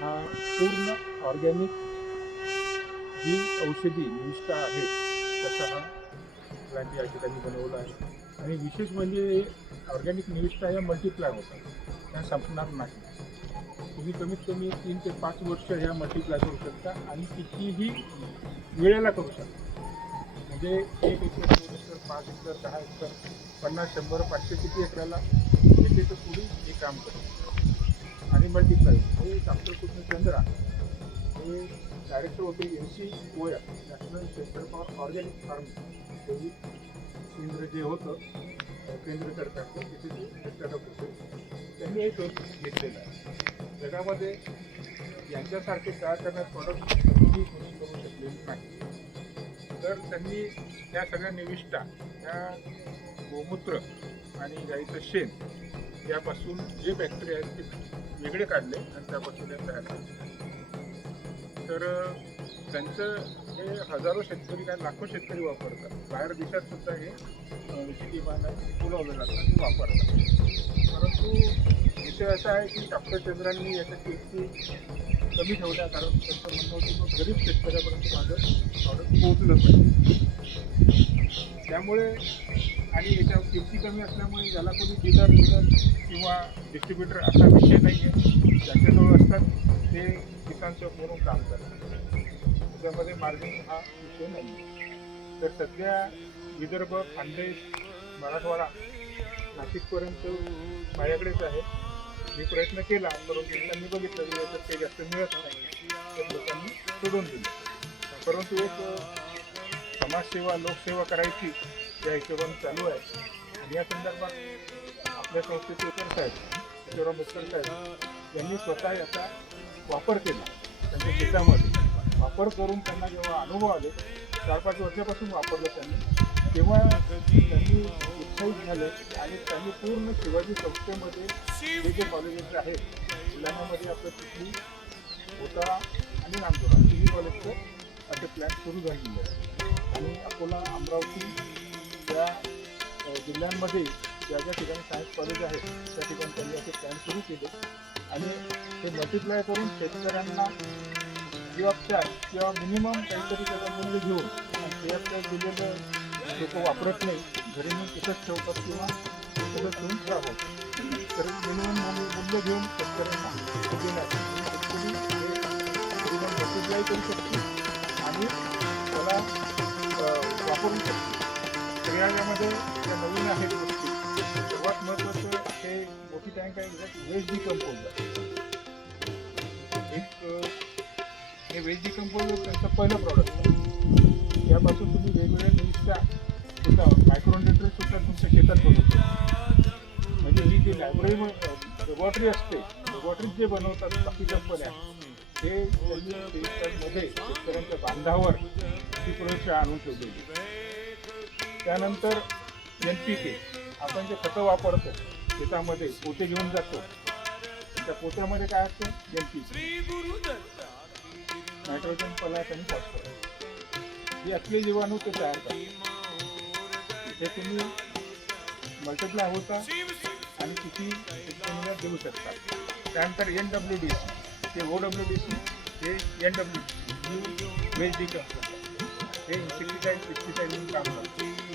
हा पूर्ण ऑर्गॅनिक जी औषधी निविष्ठा आहे त्याचा हा प्लॅन या ठिकाणी बनवला आहे. आणि विशेष म्हणजे ऑर्गॅनिक निविष्ठा या मल्टिप्लाय होतात त्या संपणार नाही. तुम्ही कमीत कमी तीन ते पाच वर्ष ह्या मल्टिप्लाय करू शकता आणि कितीही वेळेला करू शकता. म्हणजे एक एकर दोन एकर पाच एकर दहा एकर पन्नास शंभर पाचशे किती एकराला येते तर पुढे हे काम करतो आणि मल्टिप्लाय आणि डॉक्टर कृष्णचंद्रा हे डायरेक्टर होते M C Goya national centre for organic farming हे केंद्र जे होतं केंद्र सरकारचं तिथे ते सेटअप होते त्यांनी हे शोध घेतलेला आहे जगामध्ये यांच्यासारखे तयार करण्यात प्रॉडक्ट कोणी करू शकलेली नाही तर त्यांनी या सगळ्या निविष्ठा या गोमूत्र आणि गाईचं शेण यापासून जे बॅक्टेरिया आहेत ते वेगळे काढले आणि त्यापासून हे तयार केले तर त्यांचं हे हजारो शेतकरी काय लाखो शेतकरी वापरतात. बाहेर देशात सुद्धा हे अं, आहे मान जातं आणि वापरतात. परंतु विषय असा आहे की डॉक्टर चंद्रांनी याच्या किमती कमी ठेवल्या कारण त्यांचं म्हणणं होतं की गरीब शेतकऱ्यापर्यंत माझं प्रॉडक्ट पोहोचलं पाहिजे त्यामुळे आणि याच्या किमती कमी असल्यामुळे ज्याला कोणी डीलर डीलर किंवा डिस्ट्रीब्युटर असा विषय नाही आहे ज्याच्याजवळ असतात ते किसान चौक म्हणून काम करतात. त्याच्यामध्ये मार्जिन हा विषय नाही तर सध्या विदर्भ खानदेश मराठवाडा नाशिकपर्यंत माझ्याकडेच आहे. मी प्रयत्न केला परंतु त्यांनी बघितलं की तर ते जास्त मिळत नाही. तर लोकांनी सोडून दिलं. परंतु एक समाजसेवा लोकसेवा करायची त्या हिशोबाने चालू आहे. आणि या संदर्भात आपल्या संस्थेचे इतर साहेब किशोरराव मुस्कर साहेब यांनी स्वतः याचा वापर केला. त्यांच्या शेतामध्ये वापर करून त्यांना जेव्हा अनुभव आले चार पाच वर्षापासून वापरलं त्यांनी. तेव्हा त्यांनी उत्साहित झाले आणि त्यांनी पूर्ण शिवाजी संस्थेमध्ये हे जे कॉलेजेस आहेत बुलढाण्यामध्ये आपलं चिखली होता आणि नागपूर तिन्ही कॉलेजचं असे प्लॅन सुरू झालेले आहे. आणि अकोला अमरावती या जिल्ह्यांमध्ये ज्या ज्या ठिकाणी सायन्स कॉलेज आहेत त्या ठिकाणी त्यांनी असे प्लॅन सुरू केले. आणि ते मल्टिप्लाय करून शेतकऱ्यांना किंवा किंवा मिनिमम काहीतरी त्याचं मूल्य घेऊन आणि ऑफ चार्ज दिलेलं लोक वापरत नाही घरी नेऊन तिथंच ठेवतात किंवा तिथं ठेवून खराब होतं तर मिनिमम मूल्य घेऊन शेतकऱ्यांना ते दिलं शेतकरी मल्टिप्लाय करू शकतो आणि त्याला वापरू शकतो तर या यामध्ये ज्या नवीन आहेत गोष्टी. सर्वात महत्त्वाचं हे मोठी टँक आहे वेस्ट डिकम्पोजर एक हे वेस्ट डिकम्पोजर त्यांचं पहिलं प्रॉडक्ट त्यापासून तुम्ही वेगवेगळ्या न्यूजच्या सुद्धा मायक्रोन्युट्रेट सुद्धा तुमच्या शेतात बनवतो. म्हणजे ही जी लायब्ररी लॅबॉरेटरी असते लॅबॉरेटरीत जे बनवतात बाकी कंपन्या हे त्यांनी मध्ये शेतकऱ्यांच्या बांधावर ही प्रयोगशाळा आणून ठेवलेली त्यानंतर एन पी के आपण जे खतं वापरतो शेतामध्ये पोते घेऊन जातो. त्या पोत्यामध्ये काय असतं? N P K nitrogen potash आणि फॉस्फरस ही असले जीवाणू ते तयार करतात हे तुम्ही मल्टिप्लाय होता आणि किती शेतकऱ्यांना देऊ शकता. त्यानंतर एन डब्ल्यू डी सी ते ओ डब्ल्यू डी सी ते एन डब्ल्यू डी वेज डी हे इन्सेक्टिसाईड पेस्टिसाईड म्हणून काम करतात